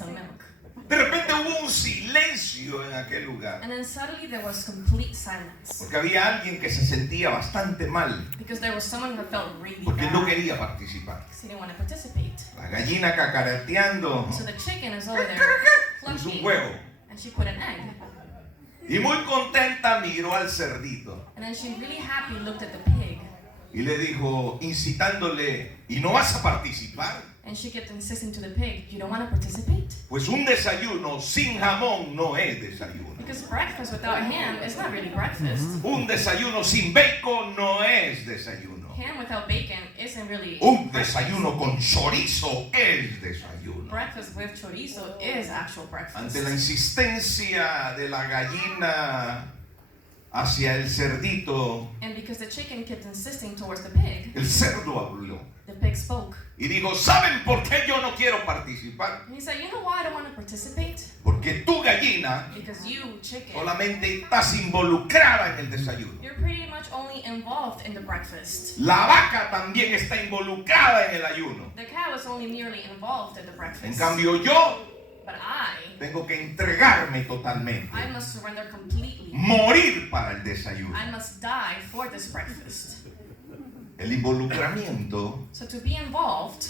some milk. De repente hubo un silencio en aquel lugar. And then suddenly there was complete silence. Porque había alguien que se sentía bastante mal. Because there was someone who felt really Porque bad. no quería participar. Because he didn't want to participate. La gallina cacareteando So the chicken is over there puso un clucking. huevo. And she put an egg. Y muy contenta miró al cerdito. And then she really happy looked at the pig. Y le dijo, incitándole, ¿y no vas a participar? And she kept insisting to the pig, you don't want to participate? Pues un desayuno sin jamón no es desayuno. Because breakfast without ham is not really breakfast. Un desayuno sin bacon no es desayuno. Ham without bacon isn't really Un breakfast. desayuno con chorizo es desayuno. Breakfast with chorizo is actual breakfast. Ante la insistencia de la gallina hacia el cerdito, And because the chicken kept insisting towards the pig, el cerdo habló the pig spoke. y dijo, ¿saben por qué yo no quiero participar? And he said, you know why I don't want to participate? Porque tu gallina Because you, chicken, solamente estás involucrada en el desayuno. you're pretty much only involved in the breakfast. La vaca también está involucrada en el ayuno. The cow is only merely involved in the En breakfast. cambio yo But I tengo que entregarme totalmente, must surrender completely. morir para el desayuno. I must die for this breakfast. El involucramiento So to be involved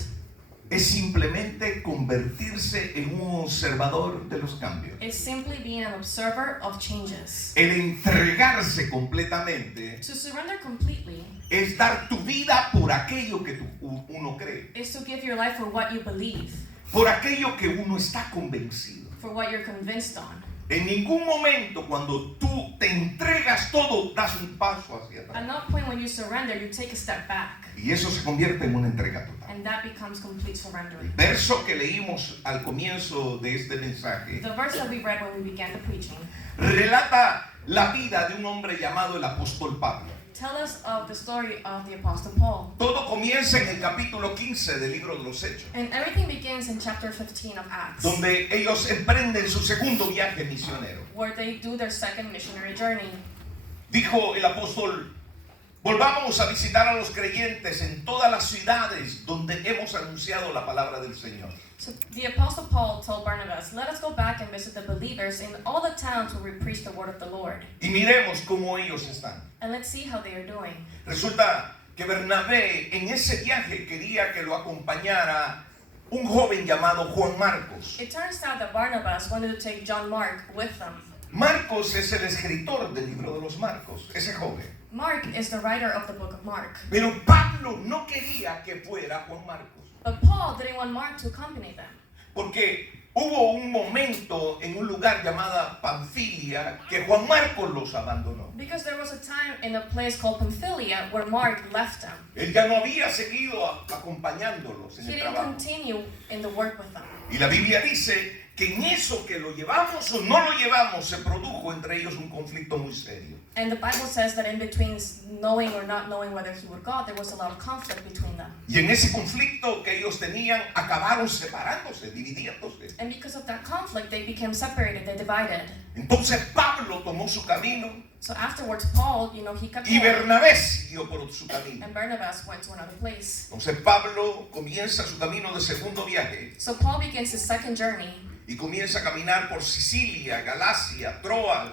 es simplemente convertirse en un observador de los cambios. is simply being an observer of changes. El entregarse completamente To surrender completely es dar tu vida por aquello que uno cree, is to give your life for what you believe, por aquello que uno está convencido. for what you're convinced on. En ningún momento cuando tú te entregas todo, das un paso hacia At atrás. no point when you surrender, you take a step back. Y eso se convierte en una entrega total. And that becomes complete surrender. El verso que leímos al comienzo de este mensaje The verse that we read when we began the preaching relata la vida de un hombre llamado el apóstol Pablo. tell us of the story of the Apostle Paul. Todo comienza en el capítulo 15 del libro de los Hechos, And everything begins in chapter 15 of Acts, donde ellos emprenden su segundo viaje misionero. where they do their second missionary journey. Dijo el apóstol, volvamos a visitar a los creyentes en todas las ciudades donde hemos anunciado la palabra del Señor. So the Apostle Paul told Barnabas, let us go back and visit the believers in all the towns where we preach the word of the Lord. Y miremos cómo ellos están. And let's see how they are doing. Resulta que Bernabé en ese viaje quería que lo acompañara un joven llamado Juan Marcos. It turns out that Barnabas wanted to take John Mark with them. Marcos es el escritor del libro de los Marcos, ese joven. Mark is the writer of the book of Mark. Pero Pablo no quería que fuera Juan Marcos, But Paul didn't want Mark to accompany them. porque hubo un momento en un lugar llamado Panfilia que Juan Marcos los abandonó. Because there was a time in a place called Pamphylia where Mark left them. Él ya no había seguido acompañándolos en He el didn't trabajo. continue in the work with them. Y la Biblia dice que en eso que lo llevamos o no lo llevamos se produjo entre ellos un conflicto muy serio. And the Bible says that in between knowing or not knowing whether he would go, there was a lot of conflict between them. Y en ese conflicto que ellos tenían acabaron separándose, dividiéndose. And because of that conflict, they became separated, they divided. Entonces Pablo tomó su camino So afterwards, Paul, he kept y going. Bernabé siguió por su camino. And Barnabas went to another place. Entonces Pablo comienza su camino de segundo viaje So Paul begins his second journey, y comienza a caminar por Sicilia, Galacia, Troas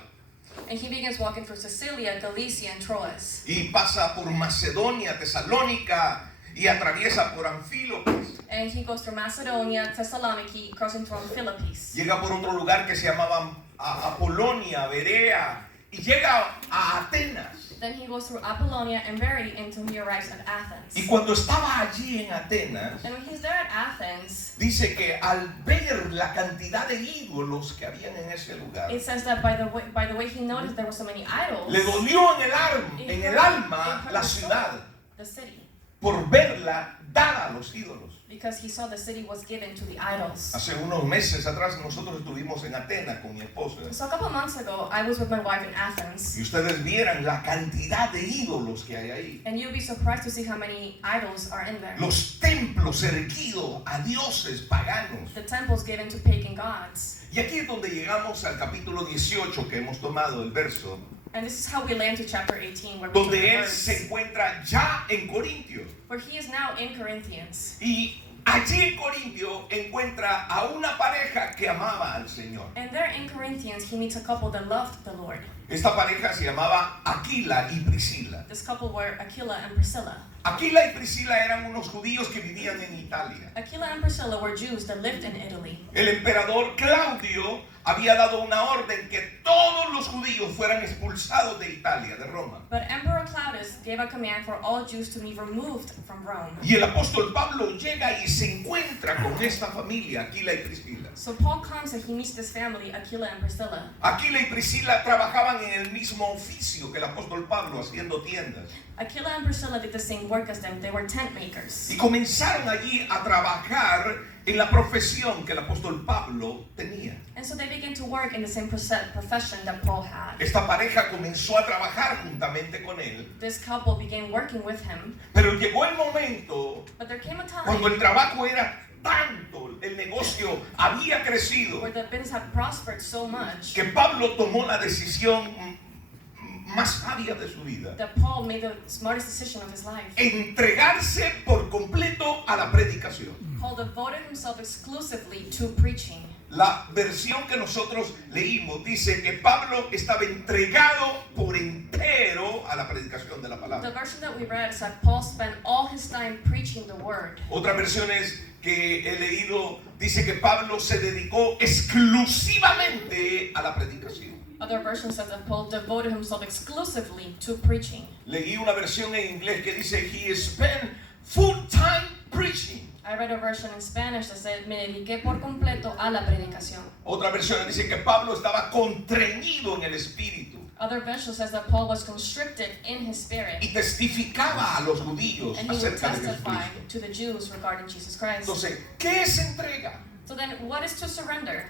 and he begins walking through Sicilia, Galatia, and Troas. y pasa por Macedonia, Tesalónica y atraviesa por Anfílopes. And he goes through Macedonia, Thessaloniki, crossing through Philippines. Llega por otro lugar que se llamaba Apolonia, Berea y llega a Atenas. Then he goes through Apollonia and Berea until he arrives at Athens. Y cuando estaba allí en Atenas, And when he's there at Athens, dice que al ver la cantidad de ídolos que habían en ese lugar, it says that by the way he noticed there were so many idols, le dolió en el alma la ciudad the city, por verla dada a los ídolos. because he saw the city was given to the idols. Hace unos meses atrás nosotros estuvimos en Atenas con mi esposa So a couple months ago, I was with my wife in Athens, y ustedes vieran la cantidad de ídolos que hay ahí. and you'll be surprised to see how many idols are in there. Los templos erguidos a dioses paganos. The temples given to pagan gods. Y aquí es donde llegamos al capítulo 18 que hemos tomado el verso, And this is how we land to chapter 18, where we donde took the él verse, se encuentra ya en Corintios. where he is now in Corinthians. Y allí en Corintio encuentra a una pareja que amaba al Señor. And there in Corinthians, he meets a couple that loved the Lord. Esta pareja se llamaba Aquila y Priscila. This couple were Aquila and Priscilla. Aquila y Priscila eran unos judíos que vivían en Italia. Aquila and Priscilla were Jews that lived in Italy. El emperador Claudio había dado una orden que todos los judíos fueran expulsados de Italia, de Roma. But Emperor Claudius gave a command for all Jews to be removed from Rome. Y el apóstol Pablo llega y se encuentra con esta familia, Aquila y Priscila. So Paul comes and he meets this family, Aquila and Priscilla. Aquila y Priscila trabajaban en el mismo oficio que el apóstol Pablo, haciendo tiendas. Aquila and Priscilla did the same work as them. They were tent makers. Y comenzaron allí a trabajar en la profesión que el apóstol Pablo tenía. And so they began to work in the same profession that Paul had. Esta pareja comenzó a trabajar juntamente con él. This couple began working with him. Pero llegó el momento But there came a time cuando el trabajo era tanto, el negocio había crecido, where the business had prospered so much que Pablo tomó la decisión más sabia de su vida: that Paul made the smartest decision of his life. entregarse por completo a la predicación. Paul devoted himself exclusively to preaching. La versión que nosotros leímos dice que Pablo estaba entregado por entero a la predicación de la The palabra. version that we read is that Paul spent all his time preaching the word. Otra versión es que he leído, dice que Pablo se dedicó exclusivamente a la predicación. Other version says that Paul devoted himself exclusively to preaching. Leí una versión en inglés que dice he spent full time preaching. I read a version in Spanish that said, me dediqué por completo a la predicación. Otra versión dice que Pablo estaba contrañido en el espíritu Other version says that Paul was constricted in his spirit, y testificaba a los judíos and he would acerca de testify Jesucristo. to the Jews regarding Jesus Christ. Entonces, ¿qué es entrega? So then, what is to surrender?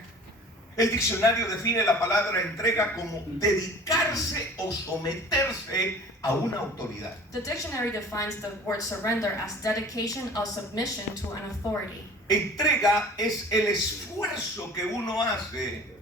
El diccionario define la palabra entrega como dedicarse o someterse a una autoridad. The dictionary defines the word surrender as dedication or submission to an authority. Entrega es el esfuerzo que uno hace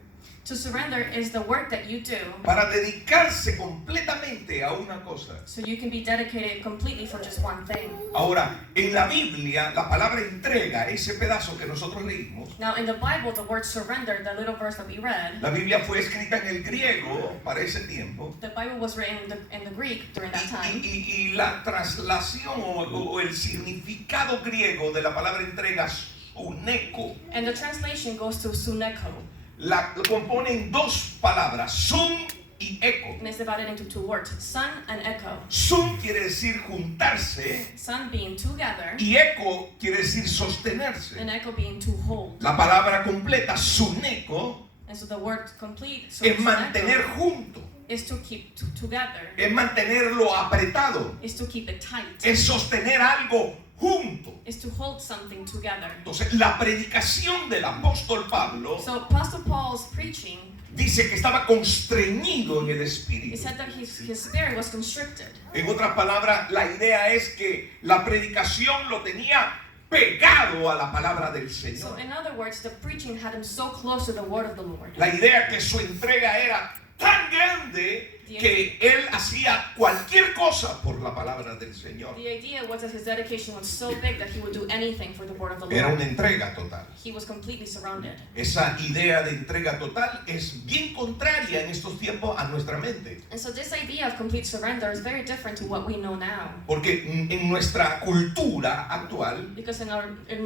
To surrender is the work that you do para dedicarse completamente a una cosa. so you can be dedicated completely for just one thing. Ahora, en la Biblia, la palabra entrega, ese pedazo que nosotros leímos, Now, in the Bible, the word surrender, the little verse that we read, la Biblia fue escrita en el griego para ese tiempo. the Bible was written in the Greek during that time. Y la traslación o el significado griego de la palabra entrega, suneko, And the translation goes to suneko, la componen dos palabras, sun y eco. and it's divided into two words, sun and echo. Sun quiere decir juntarse Sun being together, y eco quiere decir sostenerse. and echo being to hold. La palabra completa, suneko, And so the word complete, so es mantener suneko, junto, is to keep together, es mantenerlo apretado, is to keep it tight, es sostener algo junto. is to hold something together. Entonces, la predicación del apóstol Pablo So Apostle Paul's preaching, dice que estaba constreñido en el it espíritu. said that his spirit was constricted. En otras palabras, la idea es que la predicación lo tenía pegado a la palabra del So Señor. in other words, the preaching had him so close to the word of the Lord. La idea que su entrega era tan grande que él hacía cualquier cosa por la palabra del Señor. The idea was that his dedication was so big that he would do anything for the word of the Era Lord. una entrega total. He was completely surrounded. Esa idea de entrega total es bien contraria en estos tiempos a nuestra mente. And so this idea of complete surrender is very different to what we know now. Porque en nuestra cultura actual Because in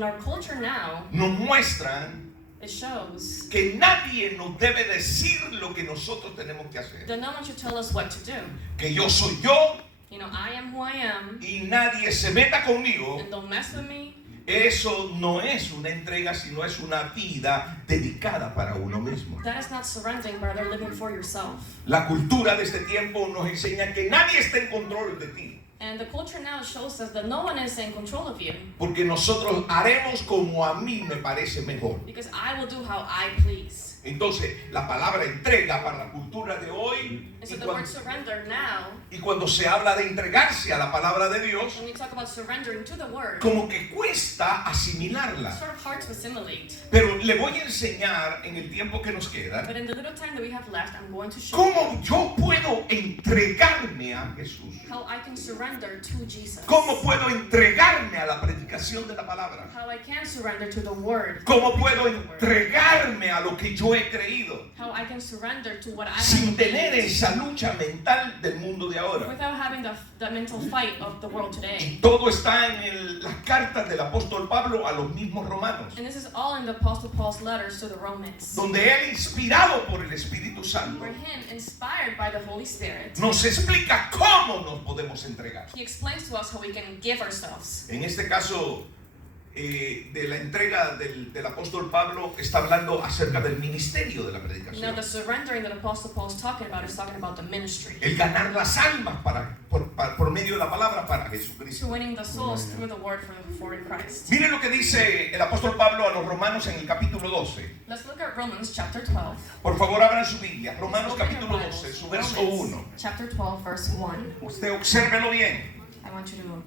our culture now, nos muestran it shows que nadie nos debe decir lo que nosotros tenemos que hacer. that no one should tell us what to do. Que yo soy yo You know, I am who I am, y nadie se meta conmigo. and don't mess with me. Eso no es una entrega, sino es una vida dedicada para uno mismo. That is not surrendering, brother, living for yourself. La cultura de este tiempo nos enseña que nadie está en control de ti. And the culture now shows us that no one is in control of you, Porque nosotros haremos como a mí me parece mejor. because I will do how I please. Entonces, la palabra entrega para la cultura de hoy, And so the word surrender now, y cuando se habla de entregarse a la palabra de Dios, when we talk about surrendering to the word, como que cuesta asimilarla. it's sort of hard to assimilate. Pero le voy a enseñar en el tiempo que nos queda But in the little time that we have left, I'm going to show cómo you yo puedo entregarme a Jesús. how I can surrender to Jesus. ¿Cómo puedo entregarme a la predicación de la palabra? How I can surrender to the word. ¿Cómo puedo entregarme a lo que yo he creído? How I can surrender to what I Sin have tener believed esa lucha mental del mundo de ahora. without having the mental fight of the world today. Y todo está en las cartas del apóstol Pablo a los mismos romanos, And this is all in the Apostle Paul's letters to the Romans. donde él, inspirado por el Espíritu Santo, Where him, inspired by the Holy Spirit, nos explica cómo nos podemos entregar. he explains to us how we can give ourselves. En este caso de la entrega del apóstol Pablo, está hablando acerca del ministerio de la Now, predicación. the surrendering that Apostle Paul is talking about the ministry. El ganar las almas por medio de la palabra para Jesucristo. To winning the souls through the word for Christ. Miren lo que dice el apóstol Pablo a los romanos en el capítulo 12. Let's look at Romans chapter 12. Por favor, abran su Biblia. Romanos Open your capítulo Bibles. 12, su verso Romans 1. chapter 12, verse 1. Usted obsérvelo bien, I want you to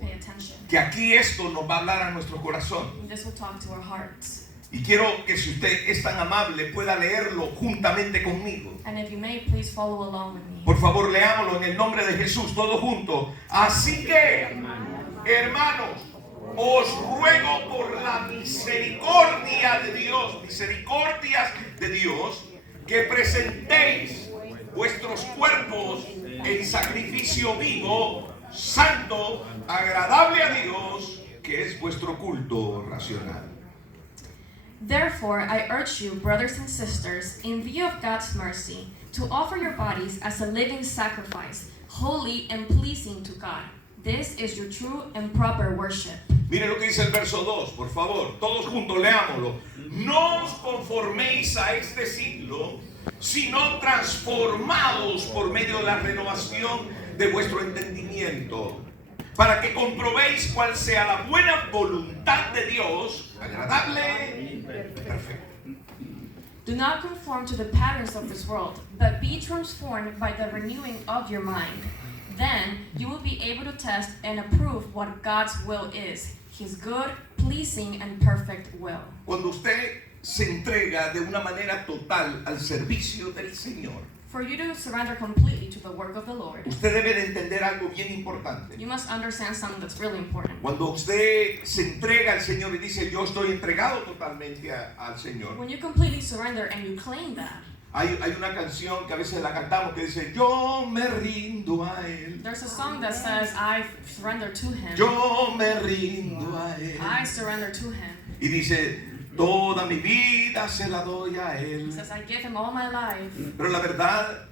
pay attention. que aquí esto nos va a hablar a nuestro corazón. This will talk to our hearts. Y quiero que si usted es tan amable pueda leerlo juntamente conmigo. And if you may, please follow along with me. Por favor, leámoslo en el nombre de Jesús, todos juntos. Así que, hermanos, os ruego por la misericordias de Dios, que presentéis vuestros cuerpos en sacrificio vivo, santo, agradable a Dios, que es vuestro culto racional. Therefore, I urge you, brothers and sisters, in view of God's mercy, to offer your bodies as a living sacrifice, holy and pleasing to God. This is your true and proper worship. Mire lo que dice el verso 2, por favor, todos juntos leámoslo. No os conforméis a este siglo, sino transformados por medio de la renovación de vuestro entendimiento, para que comprobéis cuál sea la buena voluntad de Dios, agradable y perfecta. Do not conform to the patterns of this world, but be transformed by the renewing of your mind. Then you will be able to test and approve what God's will is, His good, pleasing, and perfect will. Cuando usted se entrega de una manera total al servicio del Señor, For you to surrender completely to the work of the Lord, usted debe de entender algo bien importante. you must understand something that's really important. Cuando usted se entrega al Señor y dice, yo estoy entregado totalmente al Señor, When you completely surrender and you claim that, hay una canción que a veces la cantamos que dice, yo me rindo a Él, there's a song that says, I surrender to Him. yo me rindo a Él. I surrender to Him. Y dice, toda mi vida se la doy a It Él. says, I give Him all my life. Pero la verdad,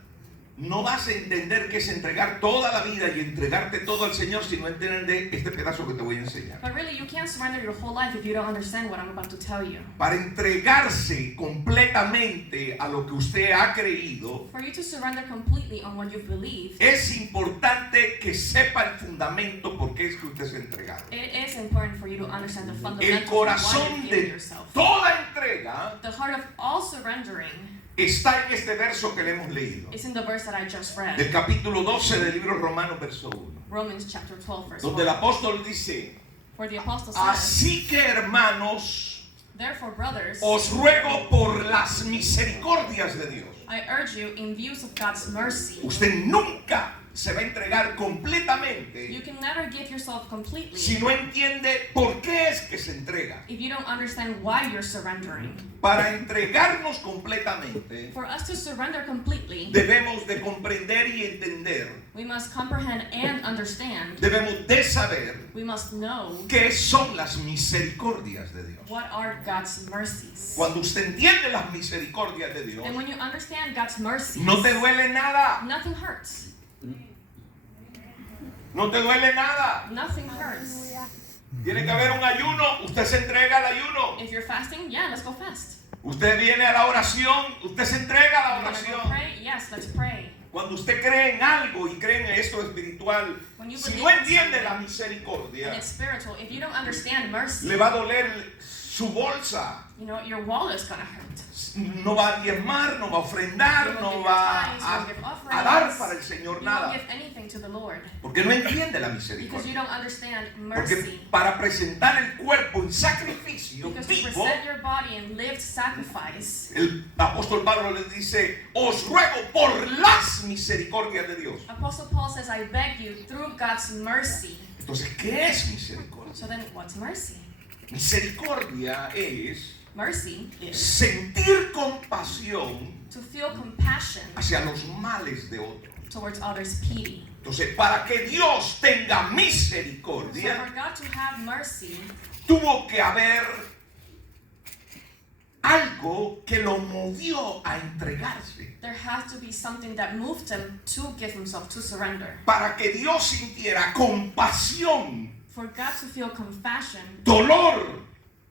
no vas a entender qué es entregar toda la vida y entregarte todo al Señor si no entiendes este pedazo que te voy a enseñar. But really, you can't surrender your whole life if you don't understand what I'm about to tell you. Para entregarse completamente a lo que usted ha creído, For you to surrender completely on what you've believed, es importante que sepa el fundamento por qué es que usted se ha entregado. it is important for you to understand the El fundamentals of why corazón you've given de yourself. toda entrega The heart of all surrendering está en este verso que le hemos leído. is in the verse that I just read. Del capítulo 12 del libro Romanos, verso 1. Romans chapter 12, verse Donde el 1. apóstol dice, For the apostle says, así que hermanos, therefore, brothers, os ruego por las misericordias de Dios. I urge you, in views of God's mercy, Usted nunca se va a entregar you completamente can never give yourself completely si no entiende por qué es que se entrega. if you don't understand why you're surrendering. Para entregarnos completamente, For us to surrender completely, debemos de comprender y entender, we must comprehend and understand, debemos de saber we must know qué son las misericordias de Dios. what are God's mercies. Cuando usted entiende las misericordias de Dios, And when you understand God's mercies, no te duele nada, nothing hurts. no te duele nada. Nothing hurts. Tiene que haber un ayuno, usted se entrega al ayuno. If you're fasting, yeah, let's go fast. Usted viene a la oración, usted se entrega a la You're gonna go oración. pray? Yes, let's pray. Cuando usted cree en algo y cree en esto espiritual, When you si believe no in entiende something la misericordia, And it's spiritual. If you don't understand mercy, le va a doler su bolsa. You know, your wallet's gonna hurt. No va a diezmar, no va a ofrendar, no va a dar para el Señor You won't nada. give anything to the Lord Porque no entiende la because you misericordia. don't understand Porque mercy. para presentar el cuerpo en sacrificio Because to vivo, present your body in lived sacrifice, el apóstol Pablo le dice, os ruego por las misericordias de Dios. Apostle Paul says, I beg you through God's mercy. Entonces, ¿qué es misericordia? So then, what's mercy? Misericordia es Mercy is sentir compasión to feel compassion hacia los males de otros. towards others' pity. Entonces, para que Dios tenga So misericordia, for God to have mercy, tuvo que haber algo que lo movió a entregarse. there has to be something that moved him to give himself, to surrender. Para que Dios sintiera compasión, For God to feel compassion, dolor,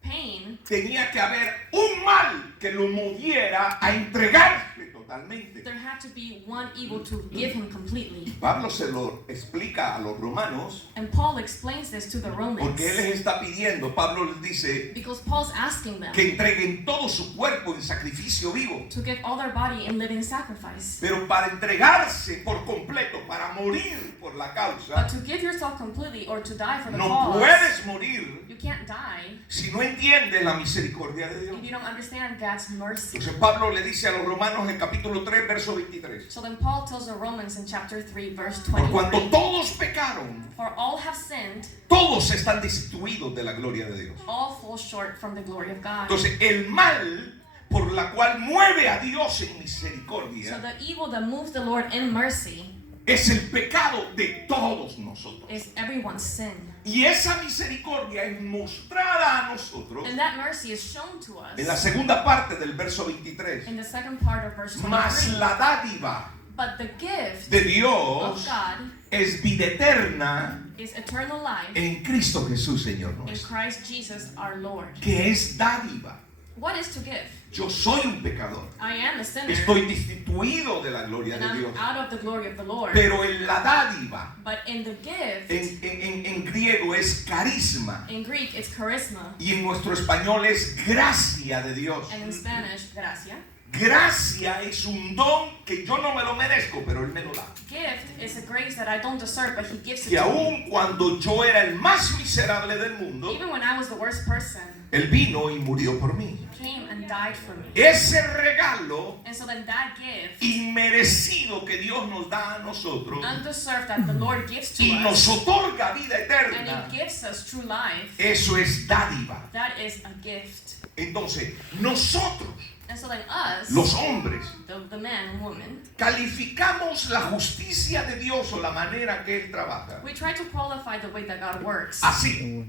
pain, tenía que haber un mal que lo moviera a entregarse totalmente. there had to be one evil to give him completely. Pablo se lo explica a los romanos And Paul explains this to the Romans porque él les está pidiendo, Pablo les dice because Paul's asking them que entreguen todo su cuerpo en sacrificio vivo. to give all their body in living sacrifice. Pero para entregarse por completo, para morir por la But causa, to give yourself completely or to die for the no cause, puedes morir you can't die si no entiendes la misericordia de Dios. if you don't understand God's mercy. Entonces Pablo le dice a los romanos en capítulo 3, verso 23. So then Paul tells the Romans in chapter 3, verse Por cuanto 23, todos pecaron, for all have sinned, todos están destituidos de la gloria de Dios. all fall short from the glory of God. Entonces el mal por la cual mueve a Dios en So misericordia the evil that moves the Lord in mercy es el pecado de todos nosotros. is everyone's sin. Y esa misericordia es mostrada a nosotros And that mercy is shown to us en la segunda parte del verso 23. in the second part of verse Mas 23. la dádiva But the gift de of Dios God es vida eterna is eternal life en Cristo Jesús, Señor in nuestro. Christ Jesus our Lord. ¿Qué es dádiva? What is to give? Yo soy un pecador. I am a sinner Estoy destituido de la gloria and de I'm Dios. out of the glory of the Lord. Pero en la dádiva, But in the gift, en griego es carisma. in Greek it's charisma, Y en nuestro español es gracia de Dios. and in Spanish, gracia. Gracia es un don que yo no me lo merezco, pero Él me lo da. Gift is a grace that I don't deserve, but He gives it Y to me. aun cuando yo era el más miserable del mundo, Even when I was the worst person, Él vino y murió por mí. He came and died for me. Ese regalo And so then that gift, inmerecido que Dios nos da a nosotros undeserved that the Lord gives to y nos us, otorga vida and eterna, He gives us true life, eso es dádiva. that is a gift. Entonces, nosotros, And so then us, los hombres, the man and woman, calificamos la justicia de Dios o la manera que Él trabaja. we try to qualify the way that God works. Así,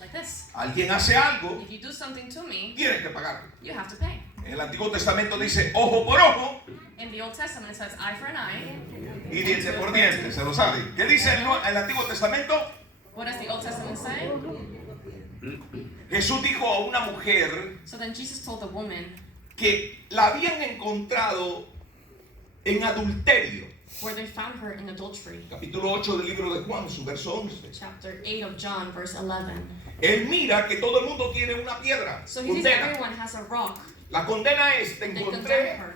Like this. alguien hace algo, If you do something to me, tiene que pagar. you have to pay. En el Antiguo Testamento dice ojo por ojo In the Old Testament it says eye for an eye. y diente por diente, se lo sabe. ¿Qué dice el Antiguo Testamento? What does the Old Testament say? Jesús dijo a una mujer So then Jesus told the woman que la habían encontrado en adulterio. where they found her in adultery. Capítulo 8 del libro de Juan, su verso 11. Chapter 8 of John, verse 11. Él mira que todo el mundo tiene una piedra. So he sees Condena. everyone has a rock. La condena es, te They condemn encontré, her.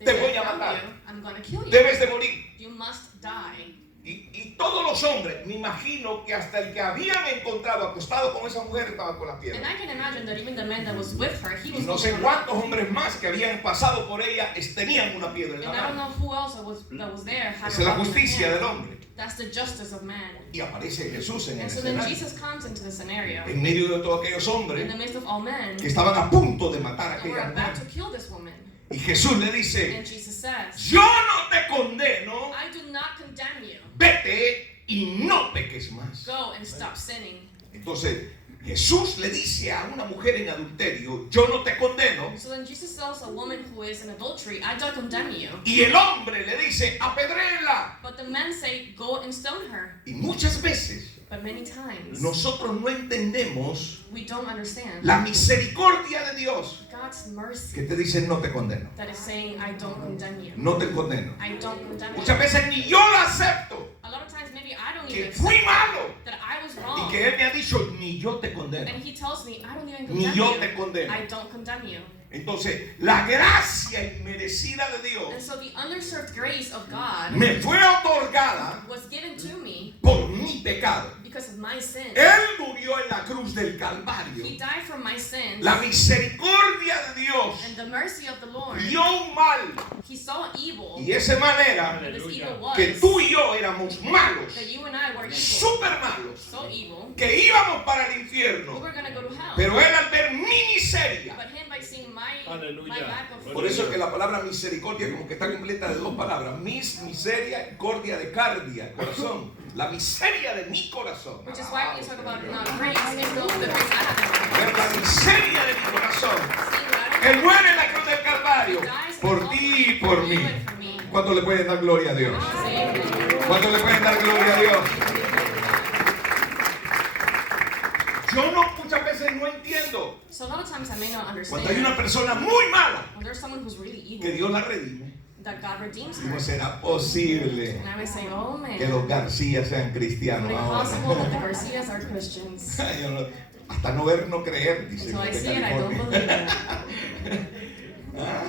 They te say, voy a "I found matar. you, I'm going to kill you. debes de morir. You must die. Y todos los hombres, me imagino que hasta el que habían encontrado acostado con esa mujer estaba con la And piedra. I can imagine that even the man that was with her, he Y was no sé holding a rock. cuántos hombres más que habían pasado por ella tenían una piedra en And la I don't mano. know who else that was there. had Esa es a la rock in their justicia hand. del hombre. That's the justice of man. Y aparece Jesús en el And so then escenario. Jesus comes into the scenario En medio de todos aquellos in hombres the midst of all men. que estaban a punto de matar a And we're aquella about to mujer. kill this woman. Y Jesús le dice, And Jesus says, yo no te condeno, I do not condemn you. vete y no peques más. Go and stop sinning. Entonces Jesús le dice a una mujer en adulterio, yo no te condeno. So then Jesus tells a woman who is in adultery, I don't condemn you. Y el hombre le dice, apedréela. But the men say, go and stone her. Y muchas veces But many times, nosotros no entendemos we don't understand la misericordia de Dios God's mercy que te dice no te condeno, that is saying, I don't condemn you. no te condeno. I don't condemn you. Muchas veces ni yo la acepto, A lot of times maybe I don't que even fui accept malo that I was y wrong Porque Él me ha dicho, ni yo te condeno. And he tells me, I don't even Ni condemn yo you. te condeno. I don't condemn you. Entonces, la gracia inmerecida de And Dios so the underserved grace of God me fue otorgada was given to me por mi pecado. because of my sin. Él murió en la cruz del He Calvario. died for my sins. La misericordia de Dios And the mercy of the Lord, vio un mal. he saw evil. Y ese mal era And this evil was que tú y yo éramos malos, that you and I were evil. súper malos, So evil. que íbamos para el We infierno. were going to go to hell. Pero Él al ver mi miseria, But him by seeing my Aleluya. lack of por eso es que la palabra misericordia como que está completa de dos palabras. Miseria, cordia de cardia, corazón. La miseria de mi corazón. which is why when you talk about grace, it's the grace I have Ver in la miseria de mi corazón. Christ. Él muere en la cruz del Calvario por ti y por mí. ¿Cuánto le pueden dar gloria a Dios? ¿Cuánto le pueden dar gloria a Dios? Yo muchas veces no entiendo So a lot of times I may not cuando hay una understand persona muy mala when there's someone who's really que evil, Dios la redime. that God redeems ¿Cómo her. será posible And I may say, oh man, que los García sean cristianos is it ahora? possible that the Garcias are Christians? Yo no- hasta no ver, no creer, dice Until I los de see it, I don't California. believe it. ¿Ah?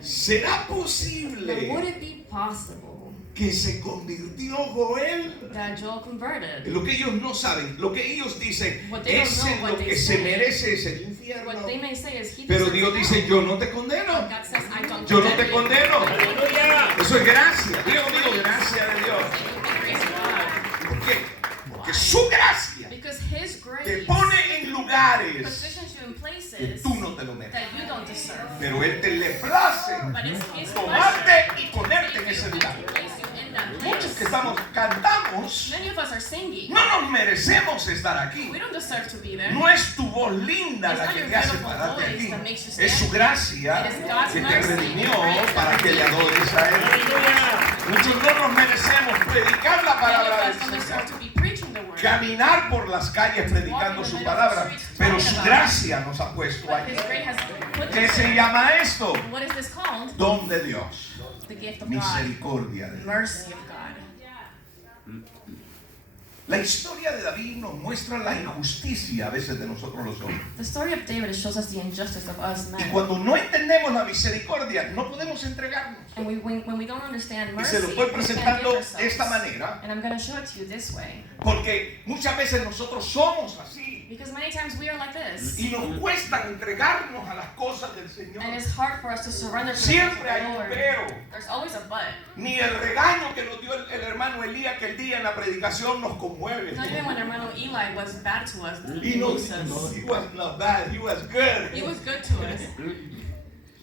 ¿Será But would posible it be possible que se convirtió Joel? that Joel converted? Lo que ellos no saben, lo que ellos dicen, What they don't ese know, what lo they que se say. merece es el infierno. What they may say is he Pero deserves Dios hell. dice, yo no te condeno. God says, I don't Yo no te condemn you. condeno. Eso es gracia. Digo, gracia de Dios. Praise God. ¿Por qué? Porque su gracia Because his te grace pone en lugares positions you in que places tú no te lo mereces. that you don't deserve. Pero Él te le place But it's his tomarte pleasure y ponerte en ese to lugar. place you in that Muchos place. que cantamos, Many of us are singing. no nos merecemos estar aquí. We don't deserve to be there. No es tu voz linda It's la not que your te hace beautiful pararte voice aquí. that makes you Es stand. su gracia It is God's que te mercy redimió and grace para that que le redeemed adores a Él. Muchos no nos merecemos predicar la Many palabra of del us don't deserve Señor, to be preaching the word. caminar por las calles predicando su palabra, pero su gracia nos ha puesto But aquí. his grace has put ¿Qué us se there. llama esto? What is this called? Don de Dios, The gift of God. misericordia de Dios. Mercy of God. La historia de David nos muestra la injusticia a veces de nosotros los hombres. The story of David shows us the injustice of us Y men. cuando no entendemos la misericordia, no podemos entregarnos. And when we don't understand Y mercy, se lo estoy we can't give presentando de ourselves. esta manera, And I'm going to show it to you this way. porque muchas veces nosotros somos así Because many times we are like this. y nos cuesta entregarnos a las cosas del Señor. And it's hard for us to surrender to the Siempre hay things of un the Lord. pero. There's always a but. Ni el regaño que nos dio el hermano Elías aquel día en la predicación nos conmueve. Not even when hermano Eli was bad to us, Y he no, moves us. he was not bad, he was good. He was good to us.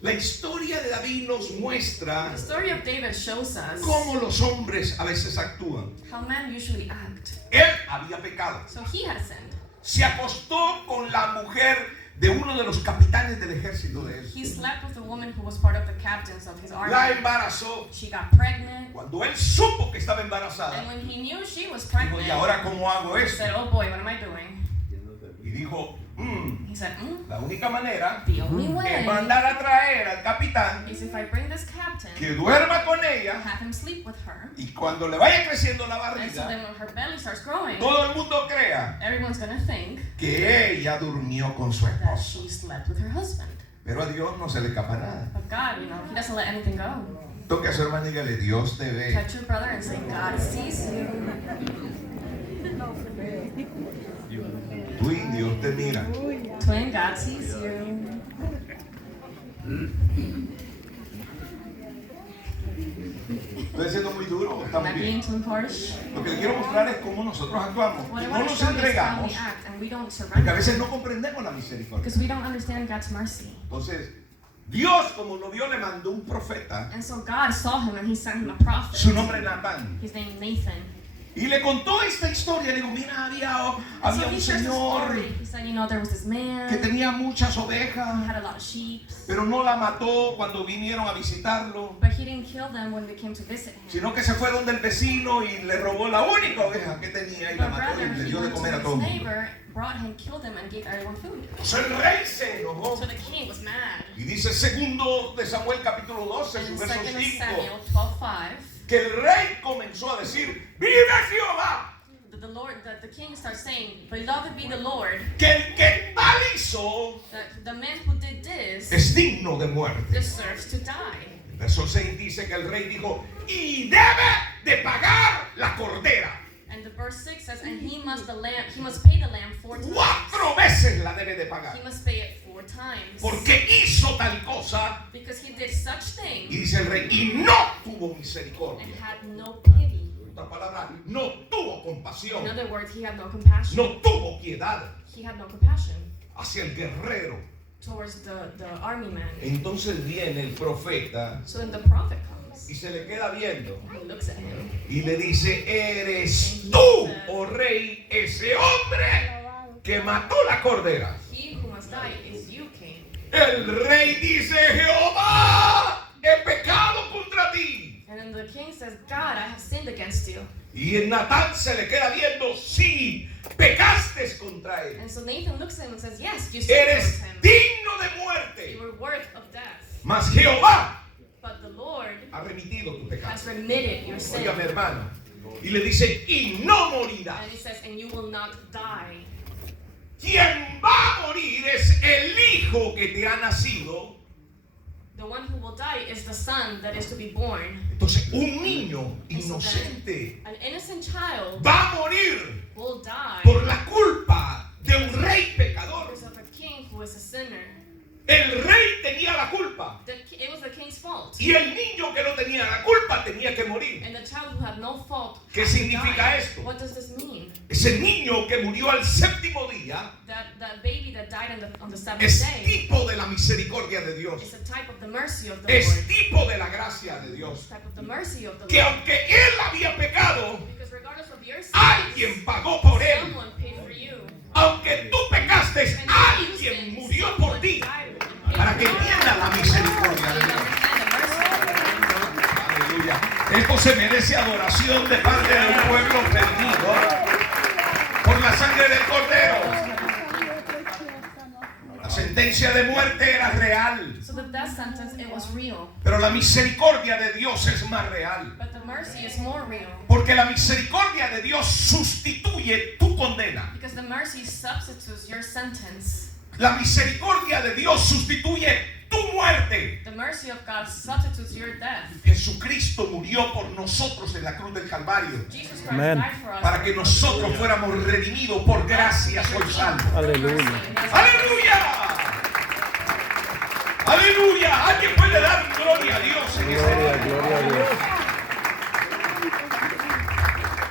La historia de David nos muestra The story of David shows us cómo los hombres a veces actúan. how men usually act. Él había pecado. So he had sinned. Se acostó con la mujer de uno de los capitanes del ejército de él. He slept with a woman who was part of the captains of his army. La embarazó. She got pregnant. Cuando él supo que estaba And embarazada, when he knew she was dijo, pregnant, ¿y ahora cómo hago he esto? said, oh boy, what am I doing? Y dijo, He said, la única manera the only es way mandar a traer al capitán is if I bring this captain, que duerma con ella have him sleep with her, y cuando le vaya creciendo la and so barriga, then when her belly starts growing, todo el mundo crea everyone's gonna think que ella durmió con su that esposo. she slept with her husband. Pero a Dios no se le escapa nada. But God, he doesn't let anything go. Toque a su hermano y dígale, Dios te ve. Touch your brother and say, God sees you. Twin, Dios te mira. Twin, God sees you. Estoy siendo muy duro, Am estamos I bien. being too harsh? Lo que le quiero mostrar es cómo nosotros actuamos. What Y I no want to nos show you is how entregamos we act and we don't porque a surrender. veces no comprendemos la misericordia. Because we don't understand God's mercy. Entonces, Dios, como lo vio, le mandó un profeta. And so God saw him and he sent him a prophet. Su nombre es Natán. His name Nathan. Y le contó esta historia. Le digo, mira, había And so un he shares the señor story. He said, there was this man. que tenía muchas He ovejas, had a lot of sheep. pero no la mató cuando vinieron a visitarlo, But he didn't kill them when they came to visit him. sino que se fue donde el vecino y le robó la única oveja que tenía y la But mató y rather, le he dio de went comer a to todo his el mundo. neighbor, brought him, killed him, and gave everyone food. Entonces el rey se enojó. So the king was mad. Y dice segundo de Samuel capítulo 12, And su in verso 2 5, Samuel 12:5, que el rey comenzó a decir, ¡vive Jehová! the the king starts saying, "Beloved be the Lord." que el que tal hizo That the man who did this es digno de muerte. deserves to die. El verso 6 dice que el rey dijo, y debe de pagar la cordera. And the verse 6 says, and he must pay the lamb 4 times. 4 veces la debe de pagar. He must pay it 4 times. Porque hizo tal cosa. Because he did such Y things dice el rey, y no tuvo and misericordia. had no pity. En otra palabra, no tuvo compasión. In other words, he had no compassion. No tuvo piedad He had no compassion hacia el guerrero. towards the army man. Entonces viene el profeta So then the prophet comes. y se le queda viendo He looks at him. y le dice, eres tú, oh rey, ese hombre que mató la cordera. He who must die is you, king. El rey dice, Jehová, he pecado contra ti. And then the king says, God, I have sinned against you. Y en Natán se le queda viendo, sí, pecaste contra él. And so Nathan looks at him and says, yes, you sinned Eres against him. digno de muerte. You were worth of death. Mas Jehová But the Lord ha remitido tu pecado. has remitted your sin. Oiga, mi hermano. Y le dice, y no morirás. And he says, and you will not die. Quien va a morir es el hijo que te ha nacido. The one who will die is the son that is to be born. Entonces, un niño inocente An innocent child va a morir will die por la culpa de un rey pecador. because of a king who is a sinner. El rey tenía la culpa It was the king's fault. y el niño que no tenía la culpa tenía que morir. And the child who had no fault ¿Qué had to significa die. esto? What does this mean? Ese niño que murió al séptimo día That baby that died on the seventh es day tipo de la misericordia de Dios. is a type of the mercy of the Es Lord. tipo de la gracia de Dios. Type of the mercy of the Que Lord. aunque él había pecado, Because regardless of your sins, alguien pagó por él. someone paid for you. Aunque tú pecaste, And if you alguien sinned, murió por someone ti died and paid para for que you. entienda la misericordia So de you Dios. understand the mercy of the Lord. Aleluya. Esto se merece adoración de parte del pueblo perdido por la sangre del Cordero. La sentencia de muerte era real, So the death sentence, it was real. pero la misericordia de Dios es más real. But the mercy is more real. Porque la misericordia de Dios sustituye tu condena. Because the mercy substitutes your sentence. La misericordia de Dios sustituye tu muerte. The mercy of God substitutes your death. Jesucristo murió por nosotros en la cruz del Calvario Jesus Christ Amen. died for us. para que nosotros fuéramos redimidos por gracia soy salvo. Aleluya. ¡Aleluya! ¡Aleluya! ¿Alguien puede dar gloria a Dios en ese Gloria, día? gloria a Dios.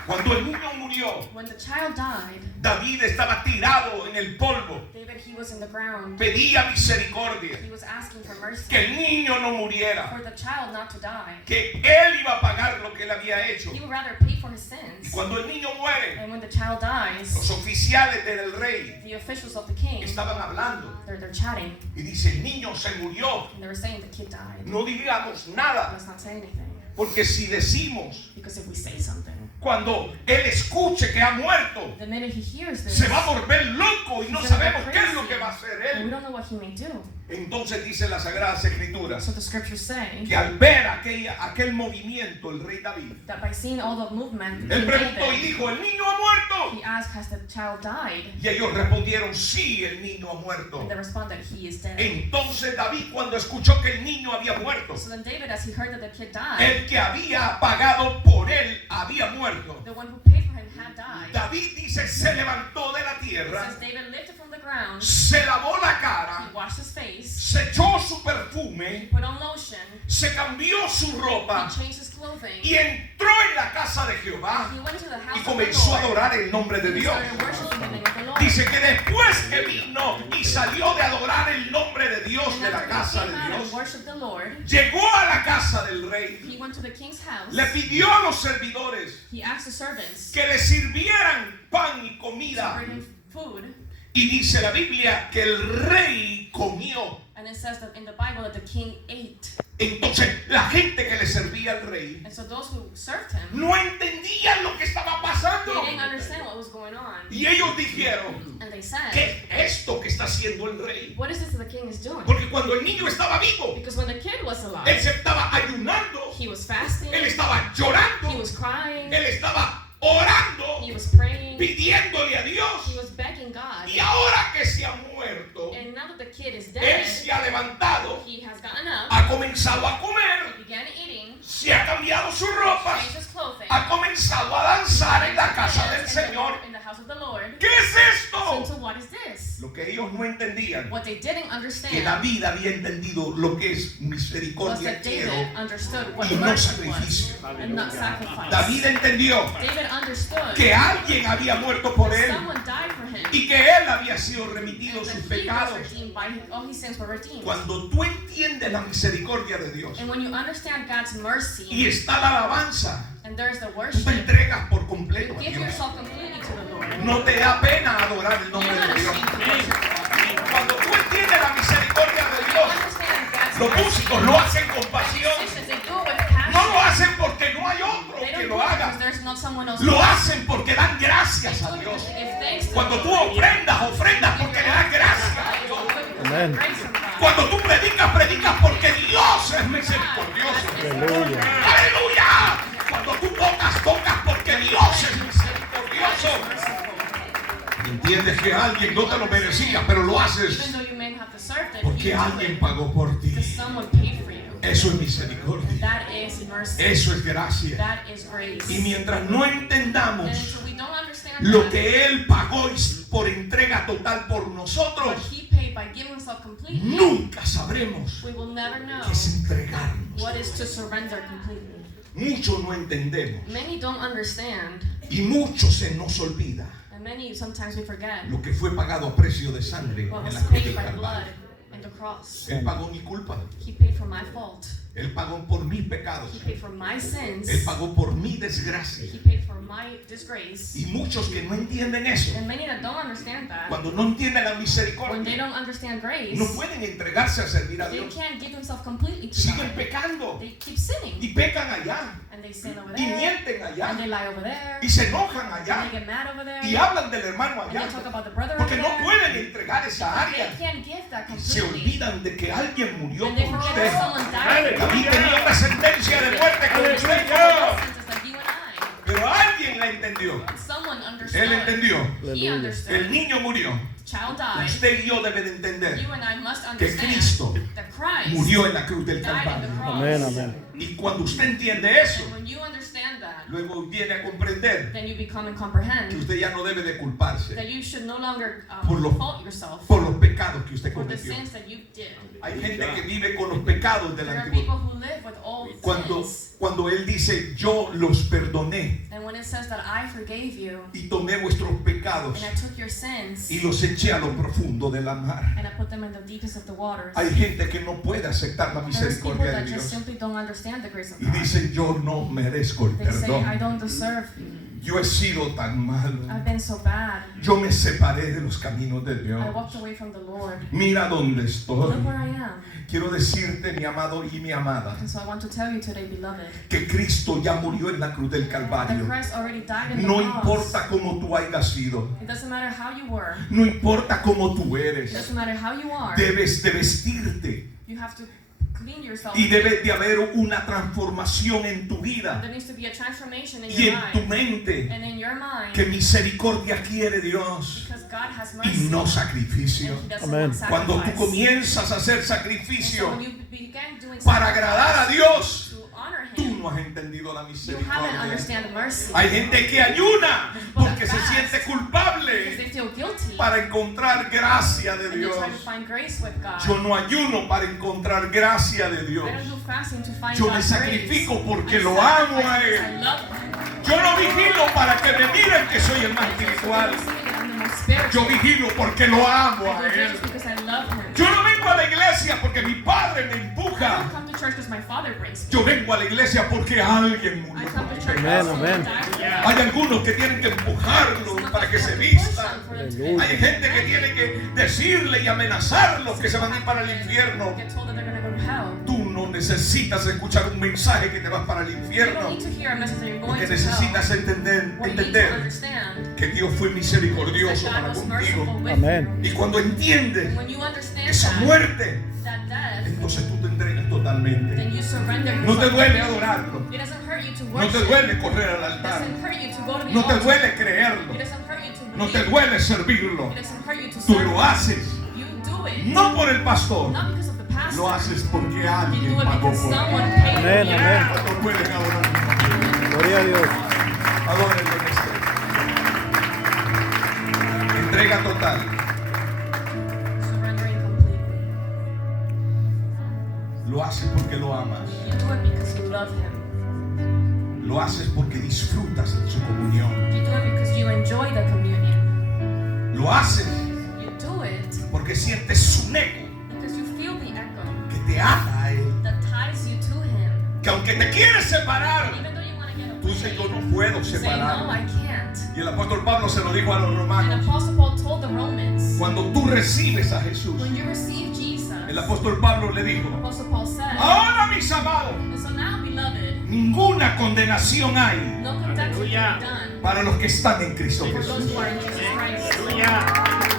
Cuando el niño murió, When the child died, David estaba tirado en el polvo. David, he was in the ground. Pedía misericordia. He was asking for mercy. Que el niño no muriera. For the child not to die. Que él iba a pagar lo que él había hecho. He would rather pay for his sins. Cuando el niño muere, And when the child dies, los oficiales del rey the officials of the king, estaban hablando they're chatting. y dice, el niño se murió. And they were saying the kid died. No digamos nada, Let's not say anything. porque si decimos, Because if we say something, cuando él escuche que ha muerto, the minute he hears this, se va a volver loco y no he's gonna sabemos go qué es lo crazy. que va a hacer And we él. don't know what he may do. Entonces dice las Sagradas Escrituras So the scriptures say que al ver aquel movimiento, el rey David, that by seeing all the movement, él King preguntó y David, dijo, ¿el niño ha muerto? he asked, has the child died? Y ellos respondieron, sí, el niño ha muerto. And they responded, he is dead. Entonces David, cuando escuchó que el niño había muerto, So then David, as he heard that the kid died, el que había pagado por él había muerto. the one who paid for him had died. David dice, se levantó de la It tierra, says David lifted from the ground, se lavó la cara, he washed his face, se echó su perfume, put on lotion, se cambió su ropa he changed his clothing, y entró en la casa de Jehová he went to the y house of the comenzó a Lord, adorar el nombre de and Dios. started worshiping the name of the Lord. Dice que después que vino y salió de adorar el nombre de Dios And de la after he casa came de out and Dios, worshiped the Lord, llegó a la casa del rey, he went to the king's house, le pidió a los servidores he asked the servants que le sirvieran pan y to comida. bring him food, Y dice la Biblia que el rey comió. and it says that in the Bible that the king ate. Entonces la gente que le servía al rey And so those who served him, no entendían lo que estaba they pasando. didn't understand what was going on. Y ellos dijeron, And they said, ¿qué es esto que está haciendo el rey? what is this that the king is doing? Porque cuando el niño estaba vivo, Because when the kid was él alive, se estaba ayunando, he was fasting, él estaba he llorando, was crying, él estaba orando, He was praying. pidiéndole a He Dios. was begging God. Y ahora que se ha muerto, And now that the kid is él dead, se ha levantado, he has gotten up. ha comenzado a comer, He began eating. se ha cambiado sus ropas, Changed his clothing. ha comenzado a danzar en la casa del Señor. In the house of the Lord. ¿Qué es So esto? what is this? Lo que ellos no entendían, What they didn't que understand David había entendido lo que es was misericordia, that quiero, David understood what y no mercy sacrificio. was and not sacrifice. David entendió David understood que alguien había muerto por that él someone died for him y que él había sido remitido and sus that he was pecados. redeemed by his, all his sins were redeemed. Cuando tú entiendes la misericordia de Dios And when you understand God's y mercy está la alabanza, and there's the tú te worship, entregas por you completo a give Dios. yourself completely to the Lord. No te da pena adorar el You're nombre not de Dios. ashamed to worship God. Cuando tú entiendes la misericordia de You Dios, understand God's los mercy. músicos lo hacen con pasión. Musicians, they do it with passion. No lo hacen porque no hay otro They que don't lo do it because haga. there's not someone else. Lo hacen porque dan They gracias a do it Dios. because they give thanks to Cuando the tú Lord. ofrendas porque le das gracias a They Dios. do it because Amén. of grace from God. Cuando tú predicas porque Dios es misericordioso. Aleluya. Aleluya. Cuando tú tocas porque Dios es misericordioso. Entiendes que alguien no te lo merecía, pero lo Even haces though you may have deserved it, porque you do alguien it pagó por ti. because someone paid for you. Eso es misericordia. That is mercy. Eso es gracia. That is grace. Y mientras no And entendamos until we don't understand lo that, que Él pagó por entrega total por what nosotros, He paid by giving Himself completely, nunca sabremos we will never know qué es entregarnos. what is to surrender completely. Muchos no entendemos Many don't understand, y mucho se nos olvida and many sometimes we forget lo que fue pagado a precio de sangre what en was la cruz paid del by blood Calvario. and the cross. Él pagó mi culpa. He paid for my fault. Él pagó por mis pecados. He paid for my sins. Él pagó por mi desgracia. He paid for my disgrace. Y muchos que no entienden eso, And many that don't understand that, cuando no entienden la when they misericordia, don't understand grace, no pueden entregarse a servir a they Dios. can't give themselves completely to Siguen God. pecando They keep sinning. y pecan allá And they sin over y there. mienten And allá they lie over there. y se enojan And allá they get mad over there. y hablan del hermano And they allá talk about the brother porque over no there. pueden entregar esa They área. can't give that Se completely. olvidan de que alguien murió And they por forget usted. that someone died. David tenía una sentencia de muerte con usted, Sentence like you and I. pero alguien la entendió. Someone understood. Él entendió. He Aleluya. understood. El niño murió. Child died. Usted y yo deben de entender You and I must que understand Cristo that Christ murió en la cruz del died in the Calvario. cross. Amén, amén. Y cuando usted entiende eso, And when you understand that, luego viene a comprender then you become and que comprehend usted ya no debe de culparse that you should no longer Por lo- fault yourself por los pecados que usted for the cometió. sins that you did. Hay gente que vive con los pecados del There are people antiguo. who live with old Cuando, sins. cuando Él dice, yo los perdoné And when it says that I forgave you y tomé vuestros pecados and I took your sins y los eché a lo profundo de la mar. and I put them in the deepest of the waters, Hay gente que no puede aceptar la there's people misericordia de that just Dios simply don't understand the grace of y God. dicen, yo no merezco el They say, I perdón. don't deserve. Yo he sido tan malo. I've been so bad. Yo me separé de los caminos de Dios. I walked away from the Lord. Mira dónde estoy. Look where I am. Quiero decirte, mi amado y mi amada, And so I want to tell you today, beloved, que Cristo ya murió en la cruz del that Calvario. Christ already died in the No cross. importa cómo tú hayas sido. It doesn't matter how you were. No importa cómo tú It eres. doesn't matter how you are. Debes de vestirte You have to clean yourself. y debe de haber una transformación en tu vida There needs to be a transformation in y your en tu mind mente. and in your mind, Que misericordia quiere Dios because God has y mercy no sacrificio. and He doesn't Amén. want Cuando tú sacrifice. comienzas a hacer And so sacrificio when you began doing para sacrifice agradar a Dios, to honor tú Him, no has entendido la you haven't misericordia. understand the mercy. Hay gente que ayuna porque se siente Because culpable they feel guilty para encontrar gracia de and they Dios. try to find grace with God. Yo no ayuno para encontrar gracia de Dios. I don't do fasting to find Yo me God's sacrifico grace. porque I lo sacrifice amo a because Él. I love Him. Yo no vigilo para que me miren que soy el más espiritual. Yo vigilo porque lo amo a Él. Because I love Him. Yo no vengo a la iglesia porque mi padre me I don't empuja. come to church because my father brings me. Yo vengo a la iglesia porque alguien I murió por come to mis church pecados. because Amén, someone died for me. Hay algunos que tienen que empujarlo Some para que of us se have to push vistan. them for them to Aleluya. Hay gente que tiene que decirle y amenazarlos que se van a ir para el infierno. Get told that they're going to go to hell. Tú no necesitas escuchar un mensaje que te vas para el You don't infierno. need to hear a message that you're going Porque to hell. necesitas entender What you need to understand que Dios fue is misericordioso that God para was contigo. merciful with Amén. Y cuando entiendes When you understand esa muerte, that death, entonces tú te entregas totalmente. then you surrender No te yourself. duele adorarlo. It doesn't hurt you to No worship. te duele correr al It altar. doesn't hurt you to go go to the No te altar. duele creerlo. It doesn't hurt you to No believe. te duele servirlo. It doesn't hurt you to Tú serve. lo haces. You do it. No por el pastor. Not because of the pastor. Lo haces porque You alguien do it pagó because por someone ti. paid for Amén, you. amén. ¿Cuántos pueden adorar al Señor? Gloria a Dios. Adórenlo en este. Entrega total. Surrendering completely. Lo haces porque lo amas. You do it because you love him. Lo haces porque disfrutas de su comunión. You do it because you enjoy the communion. Lo haces You do it porque sientes su eco because you feel the echo que te ata a Él. that ties you to him. Que aunque te quieres separar, Even though you want to get tú away, dices, yo no puedo you say, no, separar. I can't. Y el apóstol Pablo se lo dijo a los And romanos. Apostle Paul told the Romans, Cuando tú recibes a Jesús, when you receive Jesus, el apóstol Pablo le dijo, Apostle Paul said, ahora mis amados, and so now, beloved, ninguna condenación hay no contention can be done para los que están en Cristo for those Jesús. who are in Jesus Christ.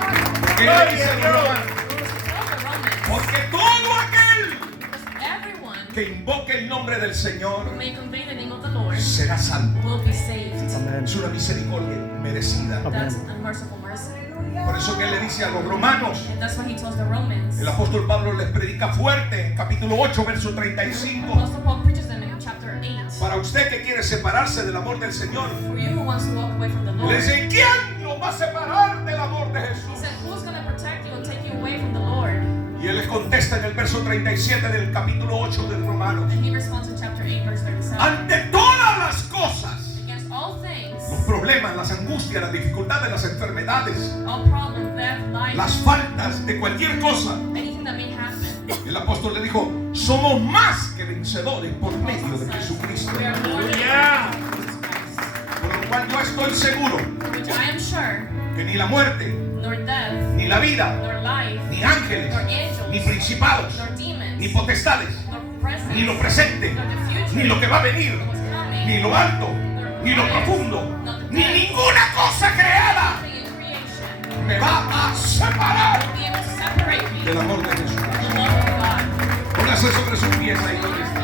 ¿Qué le dice a los romanos? He was to tell the Romans, Porque todo aquel because everyone que invoque el nombre del Señor who may convey the name of the Lord será salvo. will be saved. Amén. Es una misericordia merecida. That's a merciful mercy. Por eso que él le dice a los romanos, And that's why he tells the Romans. el apóstol Pablo les predica fuerte en capítulo 8, verso 35. Apostle Paul preaches them in chapter 8. Para usted que quiere separarse del amor del Señor, For you who wants to walk away from the le Lord, dice, ¿quién nos va a separar del amor de he Jesús? said, who's going to protect you and take you away from the Lord? Y él les contesta en el verso 37 del capítulo 8 del Romanos. And he responds in chapter 8, verse 37. Ante todas las cosas, Against all things, los problemas, las angustias, las dificultades, las enfermedades, all problems, death, life, las faltas de cualquier cosa, anything that may happen, el apóstol le dijo, somos más que vencedores por medio de Jesucristo. we are more than conquerors through Jesus Christ. Por lo cual yo estoy seguro For which I am sure, que ni la muerte, nor death, ni la vida, nor life, ni ángeles, nor angels, ni principados, nor demons, ni potestades, nor presence, ni lo presente, nor the future, ni lo que va a venir, nor what's coming, ni lo alto, ni lo profundo, ni ninguna cosa creada nothing in creation me va a separar will be able to separate me del amor de Jesús. from the love of God. Póngase sobre sus pies ahí donde está.